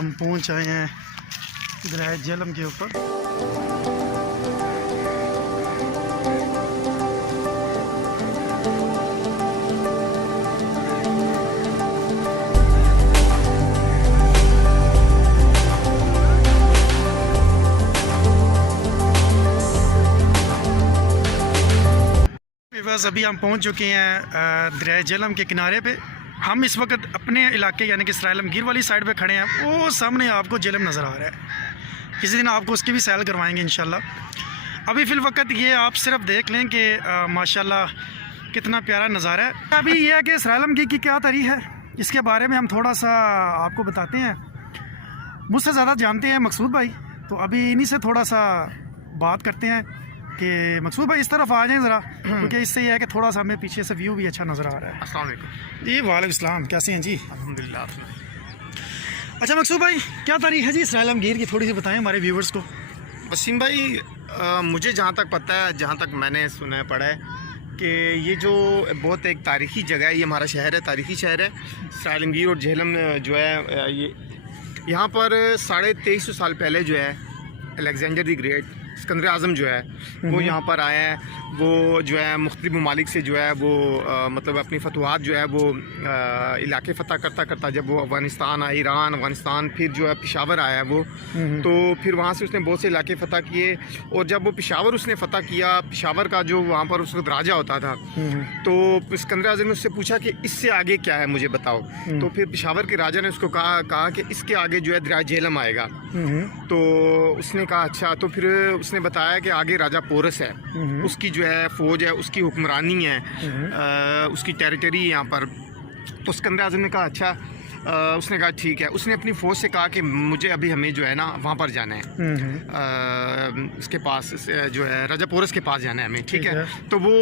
हम पहुंच आए हैं दरिया झेलम के ऊपर। बस अभी हम पहुंच चुके हैं दरिया झेलम के किनारे पे। हम इस वक्त अपने इलाके यानी कि सराय आलमगीर वाली साइड पे खड़े हैं। वो सामने आपको झेलम नज़र आ रहा है। किसी दिन आपको उसकी भी सैर करवाएंगे इंशाल्लाह। अभी फ़िल वक्त ये आप सिर्फ देख लें कि माशाल्लाह कितना प्यारा नज़ारा है। अभी ये है कि सराय आलमगीर की क्या तारीख है, इसके बारे में हम थोड़ा सा आपको बताते हैं। मुझसे ज़्यादा जानते हैं मकसूद भाई, तो अभी इन्हीं से थोड़ा सा बात करते हैं कि मकसूद भाई इस तरफ आ जाएं ज़रा, क्योंकि इससे ये है कि थोड़ा सा हमें पीछे से व्यू भी अच्छा नज़र आ रहा है। अस्सलाम वालेकुम जी वालेकुम सलाम, कैसे हैं जी? अल्हम्दुलिल्लाह। अच्छा मकसूद भाई, क्या तारीख है जी सराय आलमगीर की, थोड़ी सी बताएं हमारे व्यूवर्स को। वसीम भाई, मुझे जहाँ तक पता है, जहाँ तक मैंने सुना है पढ़ा है कि ये जो बहुत एक तारीख़ी जगह है, ये हमारा शहर है, तारीख़ी शहर है सराय आलमगीर। और झेलम जो है ये यहाँ पर 2350 साल पहले जो है अलेक्जेंडर द ग्रेट, सिकंदर आज़म जो है वो यहाँ पर आए हैं। वो जो है मुख्तलिफ ममालिक से जो है वो मतलब अपनी फतवाहत जो है वो इलाके फ़तह करता करता जब वो अफ़गानिस्तान आया, ईरान, अफ़गानिस्तान, फिर जो है पेशावर आया वो, तो फिर वहाँ से उसने बहुत से इलाके फ़तह किए। और जब वो पेशावर उसने फ़तह किया, पेशावर का जो वहाँ पर उस वक्त राजा होता था, तो सिकंदर आज़म ने उससे पूछा कि इससे आगे क्या है मुझे बताओ। तो फिर पेशावर के राजा ने उसको कहा कि इसके आगे जो है दरिया झेलम आएगा। तो उसने कहा अच्छा। तो फिर उसने बताया कि आगे राजा पोरस है, उसकी जो है फ़ौज है, उसकी हुक्मरानी है, उसकी टेरिटरी है यहाँ पर। तो सिकंदर आज़म ने कहा अच्छा। उसने कहा ठीक है। उसने अपनी फ़ौज से कहा कि मुझे अभी हमें जो है ना वहाँ पर जाना है, इसके पास जो है राजा पोरस के पास जाना है हमें, ठीक है। तो वो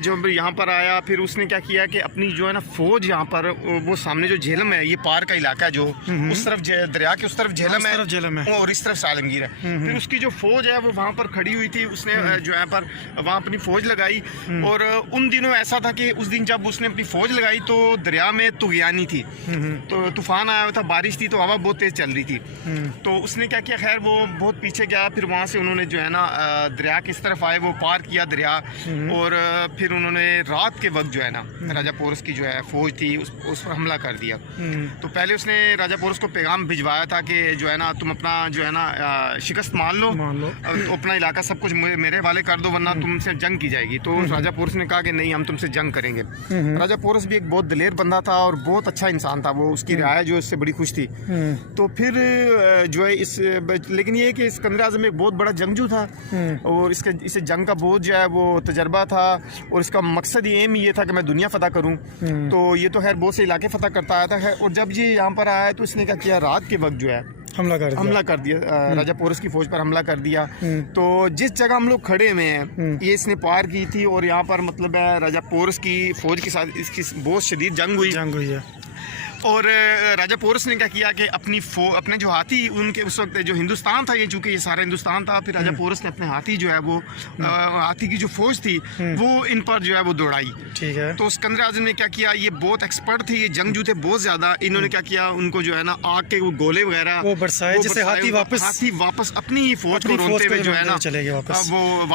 जो यहाँ पर आया, फिर उसने क्या किया कि अपनी जो है ना फ़ौज यहाँ पर, वो सामने जो झेलम है, ये पार का इलाका है जो उस तरफ दरिया के उस तरफ झेलम है और इस तरफ सराय आलमगीर है। फिर उसकी जो फ़ौज है वो वहाँ पर खड़ी हुई थी। उसने जो है पर वहाँ अपनी फ़ौज लगाई। और उन दिनों ऐसा था कि उस दिन जब उसने अपनी फ़ौज लगाई तो दरिया में तुग़यानी थी, तो तूफान आया हुआ था, बारिश थी, तो हवा बहुत तेज़ चल रही थी। तो उसने क्या किया, खैर वो बहुत पीछे गया। फिर वहाँ से उन्होंने जो है ना दरिया किस तरफ आए, वो पार किया दरिया। और फिर उन्होंने रात के वक्त जो है ना राजा पोरस की जो है फ़ौज थी उस पर हमला कर दिया। तो पहले उसने राजा पोरस को पैगाम भिजवाया था कि जो है ना तुम अपना जो है ना शिकस्त मान लो, तो अपना इलाका सब कुछ मेरे हवाले कर दो, वरना तुमसे जंग की जाएगी। तो राजा पोरस ने कहा कि नहीं, हम तुमसे जंग करेंगे। राजा पोरस भी एक बहुत दिलेर बंदा था और बहुत अच्छा इंसान था, वो उसकी रियाया जो इससे बड़ी खुश थी। तो फिर जो है लेकिन ये कि सिकंदर आज़म एक बहुत बड़ा जंगजू था और इसे जंग का बहुत जो है वो तजर्बा था। और इसका मकसद ये एम ये था कि मैं दुनिया फ़तह करूं। तो ये तो खैर बहुत से इलाके फ़तह करता आया था। और जब ये यहाँ पर आया तो इसने क्या किया, रात के वक्त जो है हमला कर दिया, राजा पोरस की फ़ौज पर हमला कर दिया। तो जिस जगह हम लोग खड़े हुए हैं ये इसने पार की थी। और यहाँ पर मतलब है राजा पोरस की फ़ौज के साथ इसकी बहुत शदीद जंग हुई है। और राजा पोरस ने क्या किया कि अपने जो हाथी उनके उस वक्त जो हिंदुस्तान था, ये चूँकि ये सारा हिंदुस्तान था, फिर राजा पोरस ने अपने हाथी जो है वो हाथी की जो फ़ौज थी वो इन पर जो है वो दौड़ाई, ठीक है। तो सिकंदर आज़म ने क्या किया, ये बहुत एक्सपर्ट थे, ये जंगजू थे बहुत ज़्यादा। इन्होंने क्या किया, उनको जो है ना आग के वो गोले वगैरह वो बरसाए, जिससे हाथी वापस अपनी फ़ौज को रोकते हुए जो है ना चले गए वापस।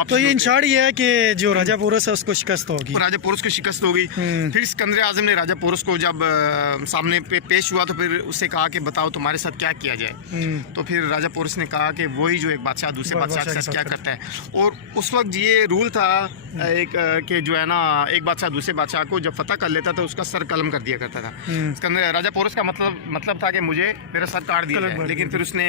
तो ये इंशार ये है कि जो राजा पोरस है उसको शिकस्त होगी, राजा पोरस को शिकस्त हो गई। फिर सिकंदर आज़म ने राजा पोरस को जब सामने पे पेश हुआ तो फिर उससे कहा कि बताओ तुम्हारे साथ क्या किया जाए। तो फिर राजा पोरस ने कहा कि वही जो एक बादशाह दूसरे बादशाह के साथ क्या करता है। और उस वक्त ये रूल था एक कि जो है ना एक बादशाह दूसरे बादशाह को जब फतह कर लेता था उसका सर कलम कर दिया करता था। राजा पोरस का मतलब था कि मुझे मेरा सर काट दिया है। लेकिन फिर उसने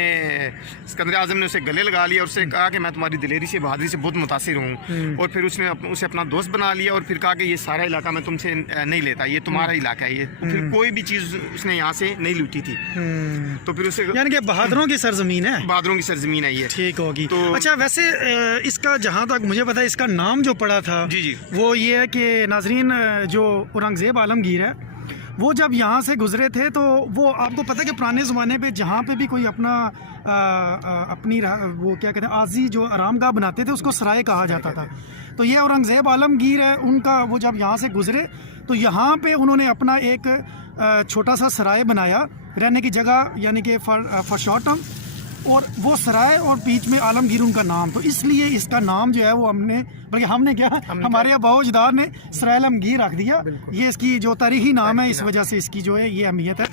सिकंदर आज़म ने उसे गले लगा लिया और उससे कहा कि मैं तुम्हारी दिलेरी से, बहादुरी से बहुत मुतासिर हूँ। और फिर उसने उसे अपना दोस्त बना लिया और फिर कहा कि ये सारा इलाका मैं तुमसे नहीं लेता, ये तुम्हारा इलाका है। ये फिर कोई भी चीज़ उसने यहाँ से नहीं लूटी थी। तो फिर उसे यानी कि बहादुरों की सरजमीन है, बहादुरों की सरजमीन है ये, ठीक होगी। तो अच्छा, वैसे इसका जहाँ तक मुझे पता है इसका नाम जो पड़ा था जी वो ये है कि नाजरीन जो औरंगज़ेब आलमगीर है वो जब यहाँ से गुजरे थे तो वो आपको पता है कि पुराने ज़माने पे जहाँ पे भी कोई अपनी वो क्या कहते हैं आजी जो आरामगाह बनाते थे उसको सराय कहा जाता था। तो ये औरंगज़ेब आलमगीर है उनका, वो जब यहाँ से गुजरे तो यहाँ पे उन्होंने अपना एक छोटा सा सराय बनाया, रहने की जगह, यानी कि फॉर शॉर्ट टर्म, और वो सराय और बीच में आलमगीर उनका नाम, तो इसलिए इसका नाम जो है वो हमने क्या हमारे अबाउजदाद ने सराय आलमगीर रख दिया। ये इसकी जो तारीखी नाम है, इस वजह से इसकी जो है ये अहमियत है।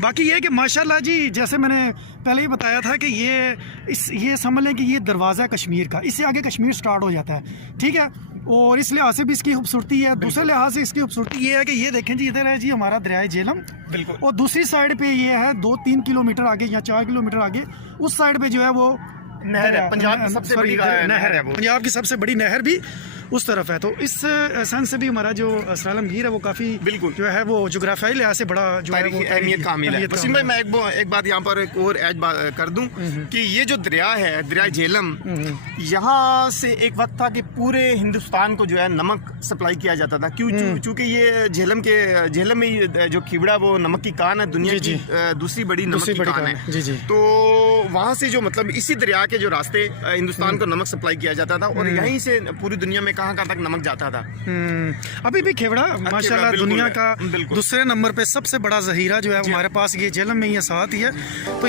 बाकी ये है कि माशाल्लाह जी, जैसे मैंने पहले ही बताया था कि ये समझ लें कि ये दरवाज़ा कश्मीर का, इससे आगे कश्मीर स्टार्ट हो जाता है, ठीक है। और इस लिहाज से भी इसकी खूबसूरती है। दूसरे लिहाज से इसकी खूबसूरती ये है कि ये देखें जी, इधर है जी हमारा दरियाए झेलम, बिल्कुल, और दूसरी साइड पे ये है 2-3 किलोमीटर आगे या 4 किलोमीटर आगे, उस साइड पे जो है वो नहर है, पंजाब की सबसे बड़ी नहर है वो, पंजाब की सबसे बड़ी नहर भी उस तरफ है। तो इस सेंस से भी हमारा जो सराय आलमगीर है वो काफ़ी बिल्कुल जो है वो जोग्राफियाई लिहाज से बड़ा जो है वो अहमियत का हामिल है। वसीम भाई, मैं एक बात यहाँ पर एक और ऐड कर दूं कि ये जो दरिया है, दरिया झेलम, यहाँ से एक वक्त था कि पूरे हिंदुस्तान को जो है नमक सप्लाई किया जाता था, क्योंकि ये झेलम में जो खिवड़ा वो नमक की कान है, दुनिया की दूसरी बड़ी नमक की कान है। जी जी। तो वहाँ से जो मतलब इसी दरिया के जो रास्ते हिंदुस्तान को नमक सप्लाई किया जाता था, और यहीं से पूरी दुनिया में कहाँ तक नमक जाता था। अभी भी खेवड़ा माशाल्लाह दुनिया का बिल्कुल दूसरे नंबर पे सबसे बड़ा जहीरा जो है हमारे पास ये झेलम में ही साथ ही है। तो